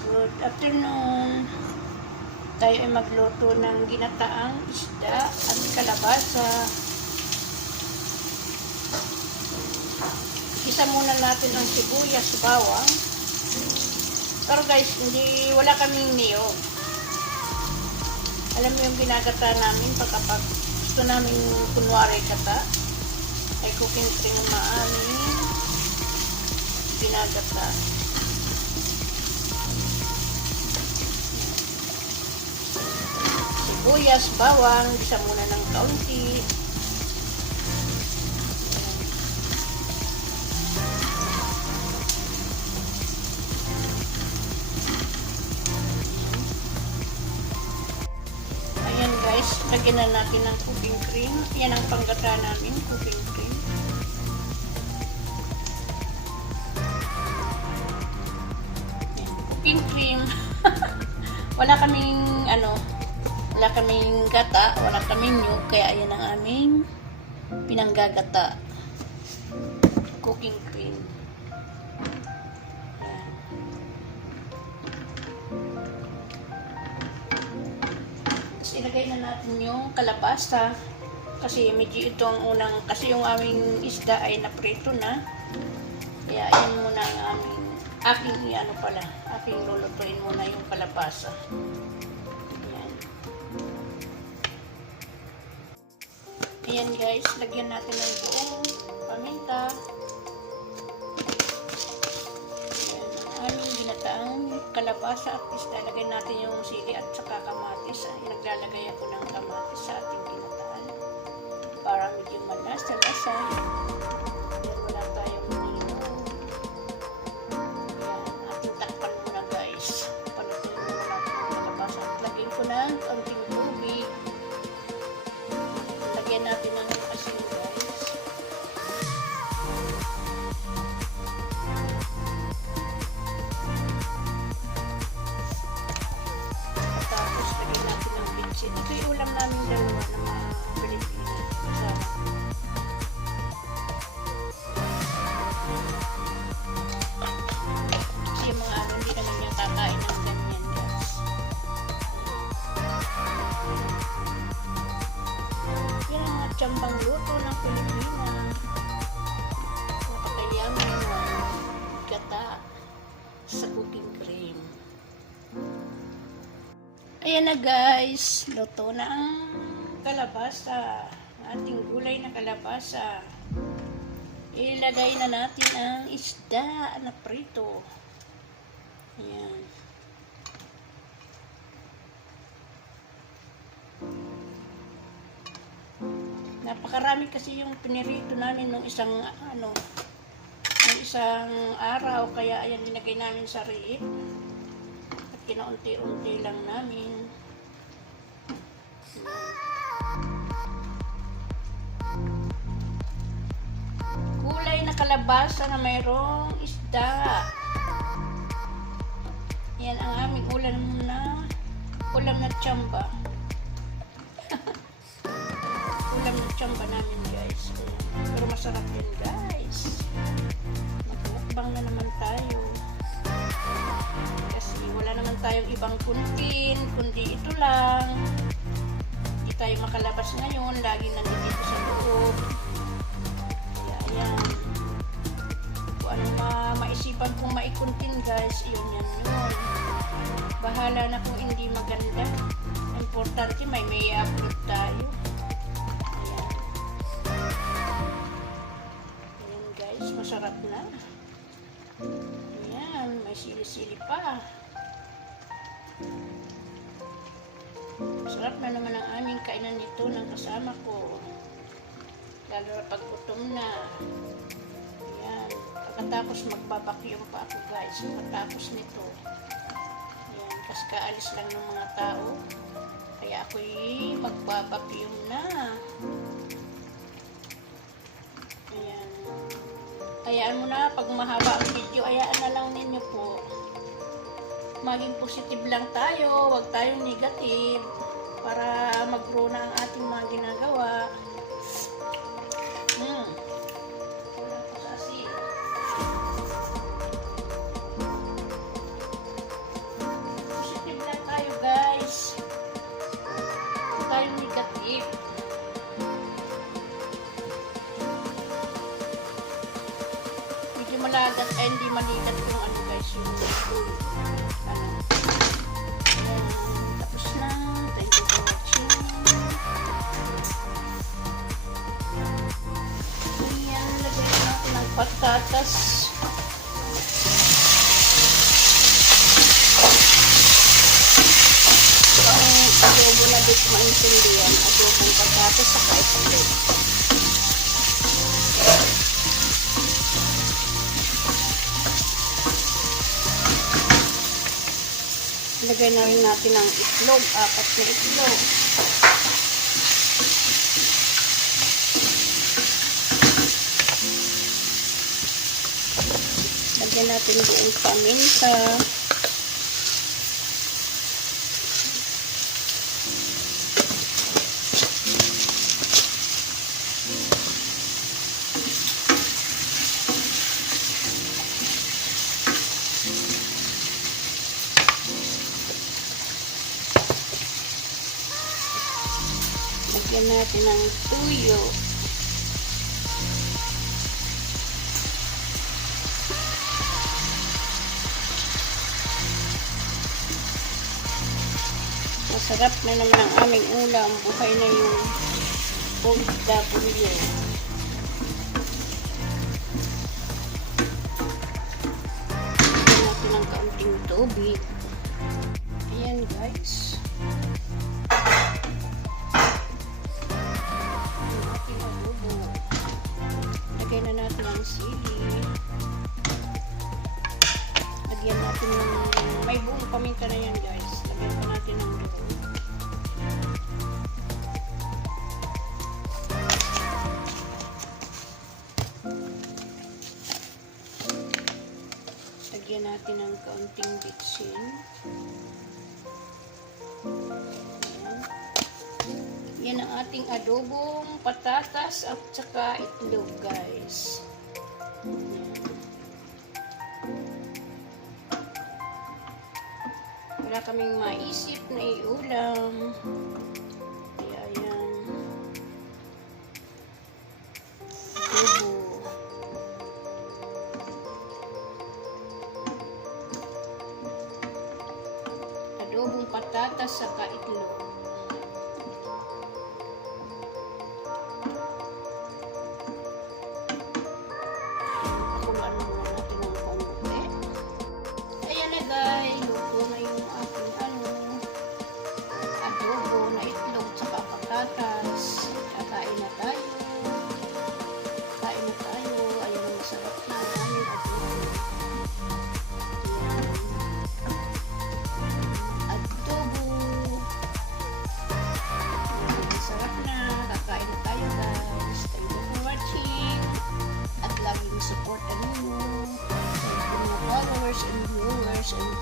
Good afternoon. Tayo ay magluto ng ginataang isda at kalabasa. Isa muna natin ang sibuyas, bawang. Pero guys, wala kaming niyog. Alam mo yung ginagata namin pagkapag gusto namin kunwari kata, ay cooking string ang maaming ginagata. Sibuyas, bawang, bisa muna ng kaunti. Ayan guys, lagyan na natin ng cooking cream. Yan ang panggata namin, cooking cream. Ayan, cooking cream. Wala kaming wala kaming gata, wala kaming nyug, kaya ayan ang aming pinanggagata. Cooking cream. Ayan. Tapos ilagay na natin yung kalabasa. Kasi medyo ito ang unang, kasi yung aming isda ay naprito na. Kaya ayan muna ang aking lulutuin muna yung kalabasa. Ayan guys, lagyan natin ng buong paminta. Ayan, ang aming ginataang kalabasa at isda. Lagyan natin yung sili at saka kamatis. Naglalagay ako ng kamatis sa ating ginataan para medyo malasa-lasa. Ayan, wala tayong nino. Ayan, ating takpan muna guys. Palutuin muna natin ang kalabasa. At lagyan ko ng konting tubig. Lagyan natin ng asin guys. Tapos lagyan natin ng bitsin. Ito yung ulam namin dalawa na mga Pilipino. Masarap. Kasi yung mga hindi naman yung kakain ng ganyan guys. Yan ang mga tiyambang luto ng Pilipina. Napakayaman ng gata sa cooking cream. Ayan na guys, luto na ang kalabasa. Ang ating gulay na kalabasa. Ilagay na natin ang isda na prito. Ayan. Napakarami kasi yung pinirito namin nung isang araw, kaya ayan linagay namin sa riit at kinaunti-unti lang namin. Kulay na kalabasa na mayroong isda. Yan ang aming ulam na tiyamba. Ulam ng tiyamba namin guys. Pero masarap yun guys. Magmukbang na naman tayo. Kasi wala naman tayong ibang kuntin, kundi ito lang. Hindi tayo makalabas ngayon. Lagi nandito sa loob. Kaya ayan. Kung ano maisipan kong maikuntin guys, yun. Bahala na kung hindi maganda. Importante may upload tayo. Masarap na. Ayan, may sili-sili pa. Masarap na naman ang aming kainan nito ng kasama ko. Lalo na pag gutom na. Ayan, pagkatapos magbabakyong pa ako guys. Pagkatapos nito. Ayan, kasi kaalis lang ng mga tao. Kaya ako'y magbabakyong na. Hayaan mo na, pag mahaba ang video, hayaan na lang ninyo po. Maging positive lang tayo, huwag tayong negative. Para mag-grow na ang ating mga ginagawa. Wala pa sa asin. malikat yung ano guys, yung ano. Ayan, tapos na. Thank you for watching. Ayan, lagyan natin ng patatas. Adobo na di ko maintindihan. Adobong patatas saka itlog. Lagay na rin natin ang itlog. 4 na itlog. Lagyan natin buong paminta. Lagyan natin ng tuyo. Masarap na naman ang aming ulam. Buhay na yung OFW. Lagyan natin ng kaunting tubig. Ayan guys. Lagyan na natin ang sili. Lagyan natin ng may buong paminta na yan guys. Lagyan pa natin ng dugo. Lagyan natin ng kaunting bitsin. Yan ang ating adobong patatas at saka itlog guys. Wala kaming maisip na iulam. Kaya yan. Adobo. Adobong patatas saka itlog. Kakain na tayo. Kain na tayo. Ayun ang masarap na aming adobo. Adobo. Masarap na. Kakain na tayo guys. Thank you for watching. At laging supportan niyo. Thank you mga followers and viewers and